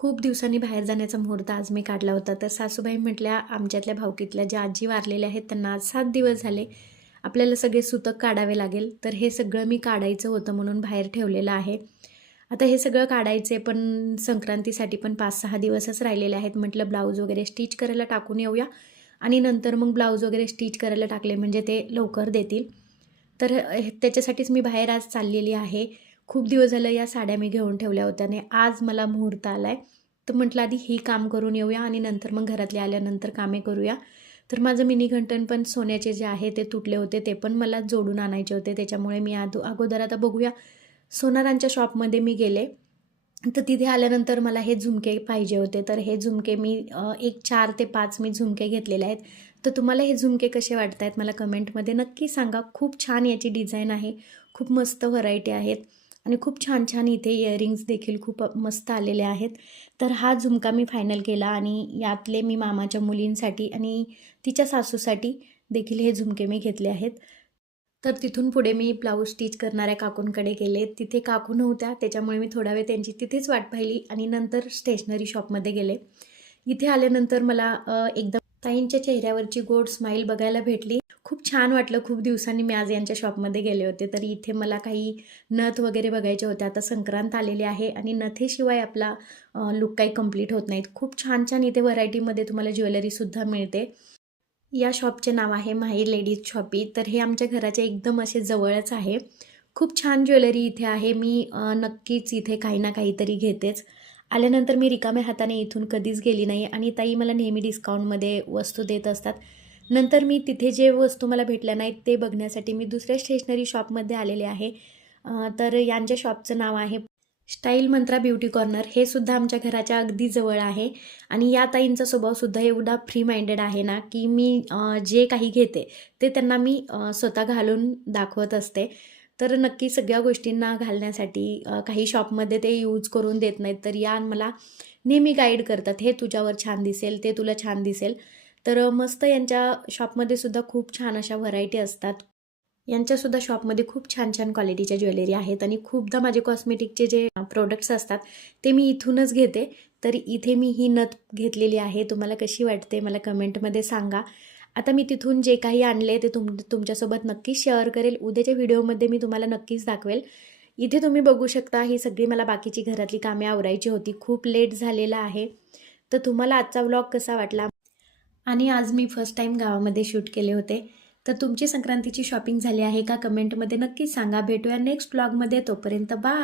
खूप दिवसांनी बाहेर जाण्याचा मुहूर्त आज मी काढला होता. तर सासूबाई म्हटल्या, आमच्यातल्या भावकीतल्या ज्या आजी वारलेल्या आहेत त्यांना आज 7 दिवस झाले. आपल्याला सगळे सुतक काढावे लागेल. तर हे सगळं मी काढायचं होतं म्हणून बाहेर ठेवलेलं आहे. आता हे सगळं काढायचे पण संक्रांतीसाठी पण 5-6 दिवसच राहिलेले आहेत. म्हटलं ब्लाऊज वगैरे स्टिच करायला टाकून येऊया आणि नंतर मग ब्लाऊज वगैरे स्टिच करायला टाकले म्हणजे ते लवकर देतील. तर त्याच्यासाठीच मी बाहेर आज चाललेली आहे. खूप दिवस झालं या साड्या मी घेऊन ठेवल्या होत्या आणि आज मला मुहूर्त आला आहे. तर म्हटलं आधी ही काम करून येऊया आणि नंतर मग घरातले आल्यानंतर कामे करूया. तर माझं मिनी घंटण पण सोन्याचे जे आहे ते तुटले होते, ते पण मला जोडून आणायचे होते. त्याच्यामुळे मी अगोदर आता बघूया, सोनारांच्या शॉपमध्ये मी गेले. तर तिथे आल्यानंतर मला हे झुमके पाहिजे होते. तर हे झुमके मी एक 4 ते 5 मी झुमके घेतलेले आहेत. तर तुम्हाला हे झुमके कसे वाटत आहेत मला कमेंटमध्ये नक्की सांगा. खूप छान याची डिझाईन आहे. खूप मस्त व्हरायटी आहेत आणि खूप छान छान इथे इयरिंग्स देखील खूप मस्त आलेले आहेत. तर हा झुमका मी फायनल केला आणि यातले मी मामाच्या मुलींसाठी आणि तिच्या सासूसाठी देखील हे झुमके मी घेतले आहेत. तर तिथून पुढे मी ब्लाऊज स्टिच करणाऱ्या काकूंकडे गेले. तिथे काकू नव्हत्या, त्याच्यामुळे मी थोडा वेळ त्यांची तिथेच वाट पाहिली आणि नंतर स्टेशनरी शॉपमध्ये गेले. इथे आल्यानंतर मला एकदम ताईंच्या चेहऱ्यावरची गोड स्माईल बघायला भेटली. खूप छान वाटलं. खूप दिवसांनी मी आज यांच्या शॉपमध्ये गेले होते. तर इथे मला काही नथ वगैरे बघायचे होते. आता संक्रांत आलेली आहे आणि नथेशिवाय आपला लूक काही कंप्लीट होत नाहीत. खूप छान छान इथे व्हरायटीमध्ये तुम्हाला ज्वेलरीसुद्धा मिळते. या शॉपचे नाव आहे माही लेडीज शॉपी. तर हे आमच्या घराच्या एकदम असे जवळच आहे. खूप छान ज्वेलरी इथे आहे. मी नक्कीच इथे काही ना काहीतरी घेतेच. आल्यानंतर मी रिकाम्या हाताने इथून कधीच गेली नाही आणि ताई मला नेहमी डिस्काउंटमध्ये वस्तू देत असतात. नंतर मी तिथे जे वस्तू मला भेटल्या नाहीत ते बघण्यासाठी मी दुसऱ्या स्टेशनरी शॉपमध्ये आलेले आहे. तर यांच्या शॉपचं नाव आहे स्टाईल मंत्रा ब्युटी कॉर्नर. हे सुद्धा आमच्या घराच्या अगदी जवळ आहे आणि या ताईंचा स्वभावसुद्धा एवढा फ्री माइंडेड आहे ना, की मी जे काही घेते ते त्यांना मी स्वतः घालून दाखवत असते. तर नक्की सगळ्या गोष्टींना घालण्यासाठी काही शॉपमध्ये ते यूज करून देत नाहीत. तर या मला नेहमी गाईड करतात, हे तुझ्यावर छान दिसेल, ते तुला छान दिसेल. तर मस्त यांच्या शॉपमध्ये सुद्धा खूप छान अशा व्हरायटी असतात. यांच्यासुद्धा शॉपमध्ये खूप छान छान क्वालिटीच्या ज्वेलरी आहेत आणि खूपदा माझे कॉस्मेटिकचे जे प्रोडक्ट्स असतात ते मी इथूनच घेते. तर इथे मी ही नथ घेतलेली आहे. तुम्हाला कशी वाटते मला कमेंटमध्ये सांगा. आता मी तिथून जे काही आणले ते तुमच्यासोबत नक्कीच शेअर करेल. उद्याच्या व्हिडिओमध्ये मी तुम्हाला नक्कीच दाखवेल. इथे तुम्ही बघू शकता ही सगळी मला बाकीची घरातली कामे आवरायची होती. खूप लेट झालेला आहे. तर तुम्हाला आजचा व्लॉग कसा वाटला आणि आज मी फर्स्ट टाईम गावामध्ये शूट केले होते. तर तुमची संक्रांतीची शॉपिंग झाली आहे का कमेंटमध्ये नक्कीच सांगा. भेटूया नेक्स्ट व्लॉगमध्ये. तोपर्यंत बाय.